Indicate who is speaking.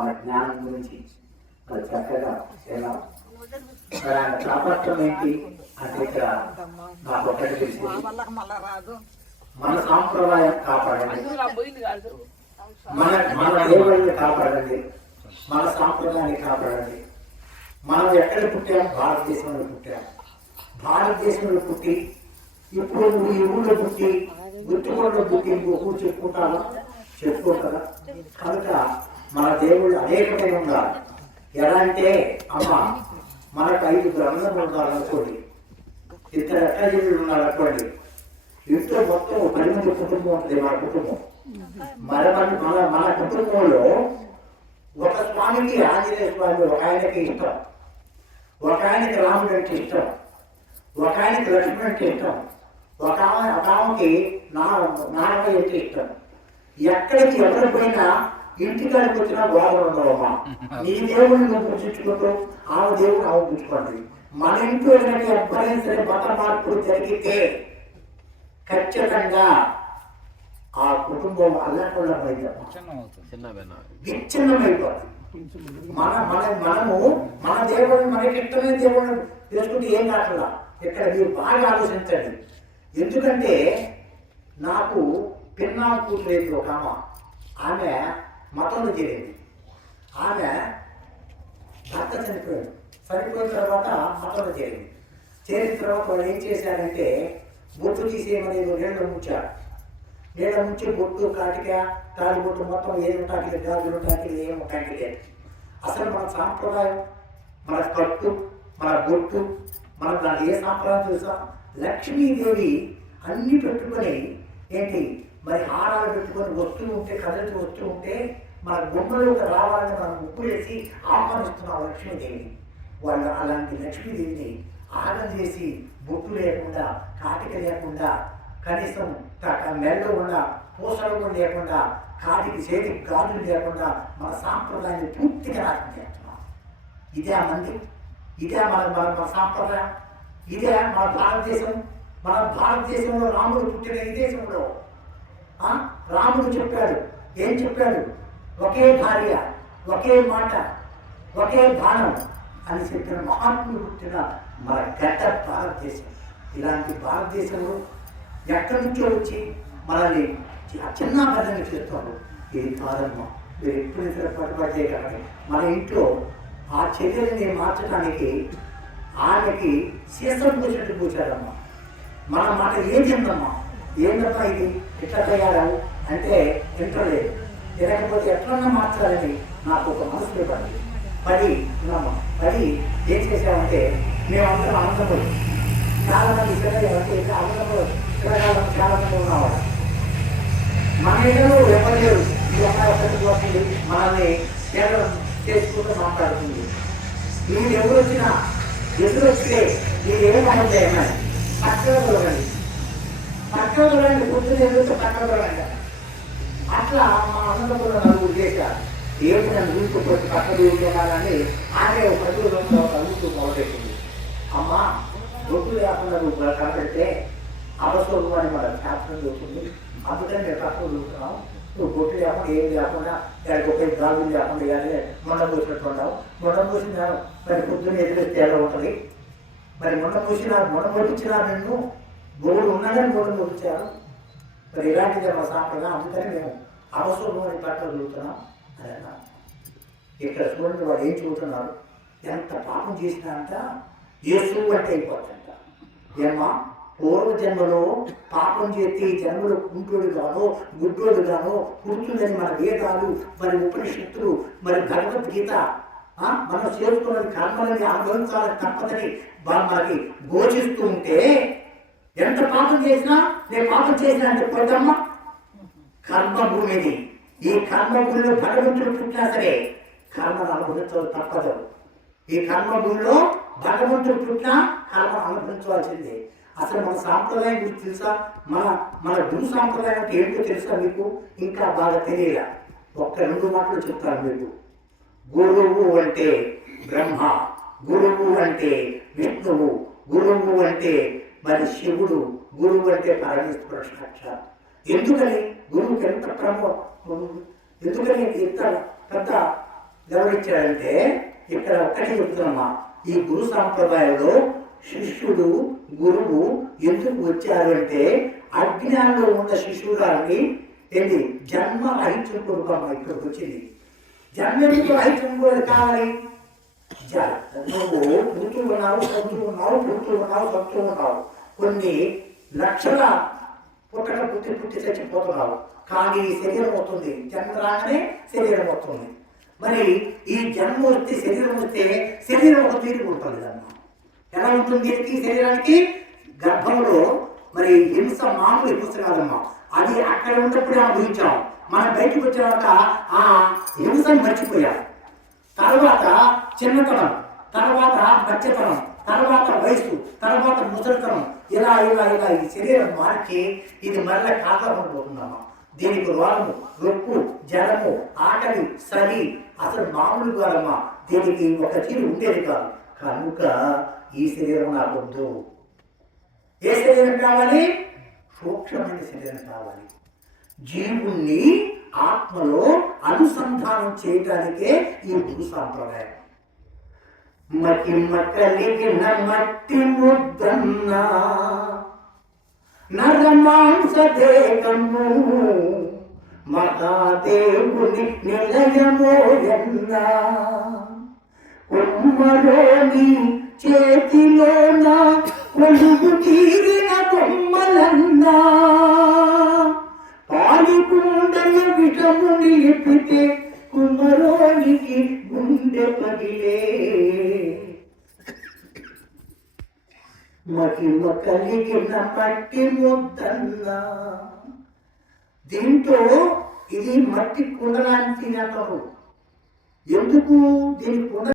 Speaker 1: మన జ్ఞానం గురించి మరి చక్కగా ఎలా మరి ఆయన కాపాడటం ఏంటి? అంటే ఇక్కడ నాకు ఒకటి తెలిసింది.
Speaker 2: మళ్ళా రాదు
Speaker 1: మన సాంప్రదాయం కాపాడండి. మన మన దేవుడిని కాపాడండి. మన సాంప్రదాయాన్ని కాపాడండి. మనం ఎక్కడ పుట్టాం? భారతదేశంలో పుట్టాం. భారతదేశంలో పుట్టి ఇప్పుడు నువ్వు ఈ ఊళ్ళో పుట్టి గుర్తుకోవడంలో పుట్టి ఇంకొక చెప్పుకుంటావా? చెప్పుకుంటారా కనుక మన దేవుళ్ళు అనేకమైన ఉన్నారు ఎలా అంటే అమ్మ మనకు ఐదు గ్రంథములు ఉండాలనుకోండి ఇద్దరు అక్కజీవులు ఉన్నారనుకోండి ఇంట్లో మొత్తం ఒక పది మంది కుటుంబం ఉంటుంది మన కుటుంబం. మన మన మన కుటుంబంలో ఒక స్వామికి ఆంజనేయ స్వామి ఒక ఆయనకి ఇష్టం. ఒక ఆయనకి రాముడు అంటే ఇష్టం. ఒక ఆయనకి లక్ష్మణ్ అంటే ఇష్టం. ఒక ఒక ఆమెకి నా నారాయణ అంటే ఇష్టం. ఎక్కడికి ఎవరు పోయినా ఇంటికాడికి వచ్చినా గోడలు ఉండవమ్మా నీ దేవుడిని నువ్వు పూజించుకుంటూ ఆమె దేవుడు ఆమె పూజుకోండి మన ఇంట్లో ఎలాంటి సరే మత మార్పులు జరిగితే ఖచ్చితంగా ఆ కుటుంబం అల్లకొల్లమైందమ్మా
Speaker 3: చిన్న
Speaker 1: విచ్ఛిన్నమైపోతుంది. మన మన మనము మన దేవుడిని మనకి ఇష్టమైన దేవుడిని తెలుసుకుంటే ఏం కాకుండా ఇక్కడ మీరు బాగా ఆలోచించండి. ఎందుకంటే నాకు పిన్నా కూతురు ఒక ఆమె ఆమె మతంలో చేరింది. ఆమె భర్త చనిపోయాడు. చనిపోయిన తర్వాత మతంలో చేరింది. చేరిన తర్వాత వాళ్ళు ఏం చేశారంటే బొట్టు తీసేయమని నీళ్ళు ముంచారు. నీళ్ళ ముంచి బొట్టు కాటిక తాడి బొట్టు మొత్తం ఏది ఉంటాకి గాజులు ఉంటాకి ఏం ఉంటాకి లేదు. అసలు మన సాంప్రదాయం మన కట్టు మన బొట్టు మనం దాని ఏ సాంప్రదాయం చూసా లక్ష్మీదేవి అన్ని పెట్టుకొని ఏంటి మరి హారాలు పెట్టుకొని వస్తూ ఉంటే కదలికి వస్తూ ఉంటే మన గుమ్మలోకి రావాలని మనం ముగ్గు వేసి ఆహ్వానిస్తున్నాం లక్ష్మీదేవిని వాళ్ళు అలాంటి లక్ష్మీదేవిని ఆగం చేసి బొట్టు లేకుండా కాటిక లేకుండా కనీసం త- మెడలో ఉన్న పూసలు లేకుండా కాటికి చేతికి గాజులు లేకుండా మన సాంప్రదాయాన్ని పూర్తిగా నాశనం చేస్తున్నాం. ఇదే ఆ మంది ఇదే మన మన మన సాంప్రదాయం. ఇదే మన భారతదేశం. మన భారతదేశంలో రాముడు పుట్టిన ఈ దేశంలో రాముడు చెప్పాడు. ఏం చెప్పాడు? ఒకే భార్య ఒకే మాట ఒకే బాణం అని చెప్పిన మహాత్ముడు పుట్టిన మన గడ్డ భారతదేశం. ఇలాంటి భారతదేశంలో ఎక్కడి నుంచో వచ్చి మనల్ని చిన్న పదంగా చేస్తారు ఇది కాదమ్మా? మీరు ఎప్పుడు ఇతర పట్టుబడి చేయగలరు మన ఇంట్లో ఆ చర్యల్ని మార్చడానికి ఆయనకి శీర్షం పూసినట్టు పూచారమ్మా మన మాట ఏంటమ్మా ఏంటమ్మా ఇది? ఎట్లా తయారావు అంటే తింటలేదు తినకపోతే ఎట్లన్నా మార్చాలని నాకు ఒక మనసు పడింది పడి ఉన్నాము పడి ఏం చేసామంటే మేమందరం ఆనందపోయి చాలా మంది ఇక్కడ ఎవరికి ఆనందపోయి పిల్లగాళ్ళం చాలా మంది ఉన్నవాడు మన ఇళ్ళలో ఎవరు ఈ అమ్మాయి ఒకటి వస్తుంది మనల్ని కేవలం చేసుకుంటూ మాట్లాడుతుంది. మీరు ఎవరు వచ్చినా ఎదురు వస్తే మీరు ఏం అమలు చేయమని అక్కడ చూడండి పక్కన చూడండి పొద్దున్న ఎదురుతో పక్కన చూడండి అట్లా మా అనంతపురం నలుగురు చేశారు ఏమిటి నన్ను దూసుకుపోయి పక్క దూరుతున్నానని ఆమె ఒక దూరంలో కలుగుతూ మొదలెట్టింది. అమ్మ రొట్టు లేకుండా నువ్వు కనబెడితే అవసరం అని మన శాస్త్రం చెప్తుంది అందుకని నేను తక్కువ చూస్తున్నాం నువ్వు బొట్టు లేకుండా ఏం లేకుండా దానికి ఒక గాజులు లేకుండా కానీ మొండ పూసినట్టు ఉంటావు మొండ పూసిన మరి పొద్దున్న ఎదురు తేడా ఉంటుంది? మరి మొండ పూసిన మొండ పొట్టించినా నిన్ను గోడు ఉన్నాడని గోడు వచ్చారు మరి ఇలాంటి మా సాంప్రదాయం అందుకని మేము అవసరమైన అని పట్ల చూస్తున్నాం అని అన్నారు ఇక్కడ చూడండి వాడు ఏం చూస్తున్నారు ఎంత పాపం చేసినంత యేసు అంటే అయిపోతుంట ఏమా పూర్వజన్మలో పాపం చేసి ఈ జన్మలో కుంటుడు గానో గుడ్డోడు గానో పుడుతుందని మన వేదాలు మరి ఉపనిషత్తులు మరి భగవద్గీత మనం చేసుకున్న కర్మలని అనుభవించాలని తప్పదని మనకి ఘోషిస్తూ ఉంటే ఎంత పాపం చేసినా నేను పాపం చేసినా అంటే పొద్దమ్మ కర్మభూమిది ఈ కర్మభూమిలో భగవంతుడు పుట్టినా సరే కర్మను అనుభవించడం తప్పదు. ఈ కర్మభూమిలో భగవంతుడు పుట్టినా కర్మ అనుభవించవలసిందే అసలు మన సాంప్రదాయం గురించి తెలుసా? మన మన గురు సాంప్రదాయం అంటే ఏంటో తెలుసా మీకు? ఇంకా బాగా తెలియదా? ఒక్క రెండు మాటలు చెప్తాను మీకు. గురువు అంటే బ్రహ్మ గురువు అంటే విష్ణువు గురువు అంటే మరి శివుడు గురువు అంటే పరమేశ్వరుడు సాక్షాత్. ఎందుకని? గురువుకి ఎంత ప్రమో ఎందుకని ఎంత పెద్ద గౌరవించారంటే ఇక్కడ ఒక్కటే చెప్తున్నామా ఈ గురు సాంప్రదాయంలో శిష్యుడు గురువు ఎందుకు వచ్చారు అంటే అజ్ఞానంలో ఉన్న శిష్యురాన్ని ఏంటి? జన్మ రహిత్యం కొడుకమ్మ ఇక్కడికి వచ్చింది. జన్మ ఎందుకు కూడా కావాలి? జ- నువ్వు పుడుతూ ఉన్నావు చదువుతూ ఉన్నావు పుడుతూ ఉన్నావు చదువుతూ ఉన్నావు కొన్ని లక్షల పుట్టక పుట్టి పుట్టి చచ్చిపోతున్నావు. కానీ ఈ శరీరం వస్తుంది జన్మ రాగానే శరీరం వస్తుంది మరి ఈ జన్మ వస్తే శరీరం వస్తే శరీరం ఒక తీరు ఉంటుంది అమ్మ. ఎలా ఉంటుంది? దీనికి శరీరానికి గర్భంలో మరి హింస మామూలు హింస కాదమ్మా. అది అక్కడ ఉన్నప్పుడే అనుభవించాం. మనం బయటకు వచ్చిన ఆ హింసను మర్చిపోయాం. తర్వాత చిన్నతనం తర్వాత మధ్యతనం తర్వాత వయసు తర్వాత ముసలితనం. ఇలా ఇలా ఇలా ఈ శరీరం మార్చి ఇది మరలా కాకుండా దీనికి రోగము రొప్పు జలము ఆకలి సరి అసలు మామూలు కాదమ్మా. దీనికి ఒక తీరు ఉండేది కాదు. కనుక ఈ శరీరం నాకు వద్దు. ఏ శరీరం కావాలి? సూక్ష్మమైన శరీరం కావాలి. జీవుణ్ణి ఆత్మలో అనుసంధానం చేయడానికే ఈ గురు సాంప్రదాయం. మతి మక్కలిగిన మట్టి ముద్దన్నా. నరమాంస దేహము మహాదేవుని నిలయమోయన్నా. చేతిలో నా మహిమ కలిగిన మట్టి ముద్దన్నా దీంతో ఇది మట్టి కుండలాంటి అంటారు. ఎందుకు దీని కుండ